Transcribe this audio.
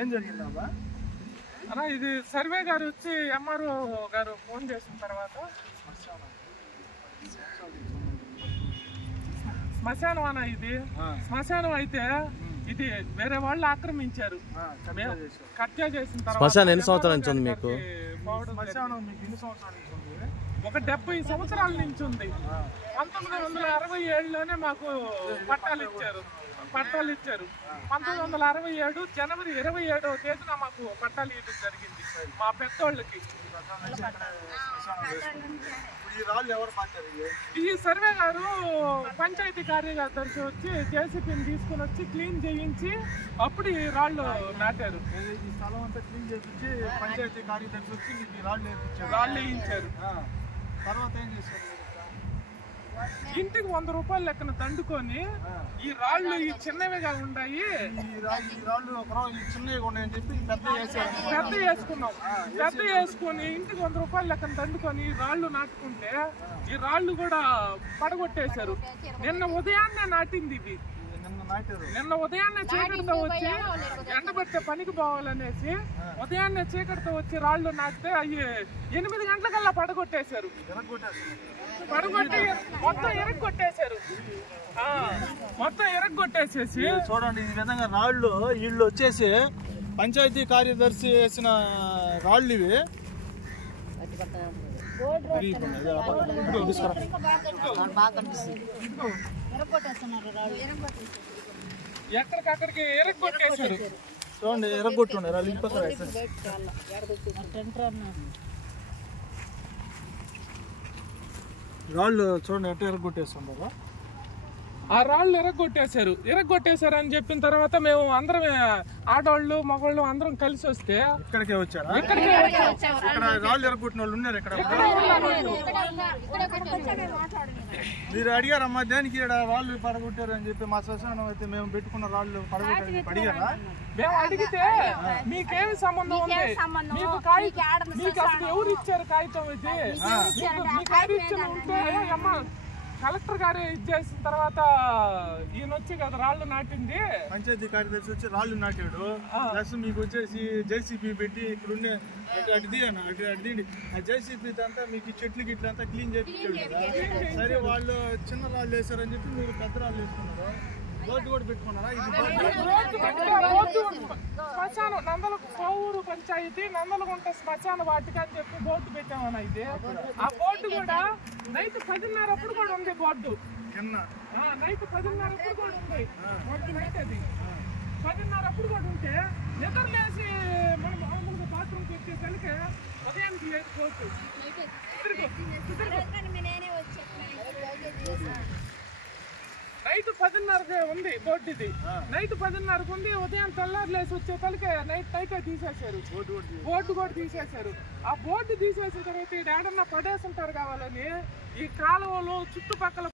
ఏం జరిగిందా అలా ఇది సర్వే గారు వచ్చి ఎంఆర్ఓ గారు ఫోన్ చేసిన తర్వాత శ్మశానం అన్న ఇది శ్మశానం అయితే ఇది వేరే వాళ్ళు ఆక్రమించారు. కబ్జా చేసిన తర్వాత ఎన్ని సంవత్సరాల నుంచి ఉంది మీకు? ఒక 70 సంవత్సరాల నుంచి ఉంది. 1967లోనే మాకు పట్టాలు ఇచ్చారు. 1967 జనవరి 27వ తేదీన మాకు పట్టాలు ఇవ్వడం జరిగింది మా పెద్దోళ్ళకి. ఈ సర్వే గారు పంచాయతీ కార్యదర్శి వచ్చి జేసీపీని తీసుకుని వచ్చి క్లీన్ చేయించి అప్పుడు ఈ రాళ్ళు నాటారు. ఈ స్థలం అంతా క్లీన్ చేసి పంచాయతీ కార్యదర్శి వచ్చి రాళ్ళు వేయించారు. తర్వాత ఏం చేశారు? ఇంటికి 100 రూపాయలు లెక్కన దండుకొని ఈ రాళ్ళు ఈ చిన్నవిగా ఉన్నాయి, చిన్నవిగా ఉన్నాయని చెప్పి పెద్ద వేసుకుని ఇంటికి 100 రూపాయలు లెక్కన దండుకొని ఈ రాళ్ళు నాటుకుంటే ఈ రాళ్ళు కూడా పడగొట్టేశారు. నిన్న ఉదయాన్నే నాటింది ఇది. నిన్న ఉదయాన్నే చీకటితో వచ్చి ఎండబెట్టే పనికి పోవాలనేసి ఉదయాన్నే చీకటితో వచ్చి రాళ్ళు నాటితే అవి 8 గంటలకల్లా పడగొట్టేశారు. పడగొట్టి మొత్తం ఎరగొట్టేసేసి చూడండి. ఈ విధంగా రాళ్ళు వీళ్ళు వచ్చేసి పంచాయతీ కార్యదర్శి వేసిన రాళ్ళు ఇవి. ఎక్కడికక్కడికి ఎరగొట్టేశారు. చూడండి ఎరగొట్టుండే రాళ్ళు ఇంటి పక్కన రాళ్ళు చూడండి ఎట్లా ఎరగొట్టేస్తుండగా ఆ రాళ్ళు ఎరగొట్టేశారు అని చెప్పిన తర్వాత మేము అందరం ఆడవాళ్ళు మగవాళ్ళు అందరం కలిసి వస్తే ఇక్కడికే వచ్చారా? ఇక్కడ రాళ్ళు ఎరగొట్టిన వాళ్ళు ఉన్నారు. ఇక్కడ మీరు అడిగారమ్మా దేనికి రాళ్ళు పడగొట్టారు అని చెప్పి? మా శ్మశానం అయితే మేము పెట్టుకున్న రాళ్ళు పడగొట్టారు అడిగారా? మేము అడిగితే మీకేమి సంబంధం ఉంది, మీకు అసలు ఎవరు ఇచ్చారు కాగితం ఇది? మీ కాగితం ఉంటే అమ్మా కలెక్టర్ గారు ఇచ్చేసిన తర్వాత ఈయన వచ్చి కదా రాళ్ళు నాటింది. పంచాయతీ కార్యదర్శి వచ్చి రాళ్ళు నాటాడు. ప్లస్ మీకు వచ్చేసి జేసీపీ పెట్టి ఇక్కడ ఉండే అడిది ఆ జేసీపీ అంతా మీకు చెట్లు గిట్లంతా క్లీన్ చేయించాడు కదా. సరే వాళ్ళు చిన్న రాళ్ళు వేసారని చెప్పి మీరు పెద్ద రాళ్ళు వేసుకున్నారు. బోర్డు కూడా పెట్టుకున్నారా? శ్మశానం కోవూరు పంచాయతీ నందలగుంట శ్మశాన వాటిక అని చెప్పి బోర్డు పెట్టామన్నా. ఇది ఆ బోర్డు కూడా నైట్ 10:30 అప్పుడు కూడా ఉంది. బోర్డు నైట్ 10:30 అప్పుడు కూడా ఉంది. నైట్ అది 10:30 అప్పుడు కూడా ఉంటే నిద్రలేసి మనం మామూలుగా బాత్రూమ్కి వచ్చేసరికి ఉదయానికి లేదు బోర్డు. నైట్ 10:30 ఉంది బోర్డు. ఇది నైట్ 10:30 ఉంది. ఉదయం తెల్లారులేసి వచ్చే తలకే నైట్ తీసేశారు. బోర్డు కూడా తీసేశారు. ఆ బోర్డు తీసేసిన తర్వాత ఈ ఏడన్నా పడేసి ఉంటారు కావాలని ఈ కాలువలో చుట్టుపక్కల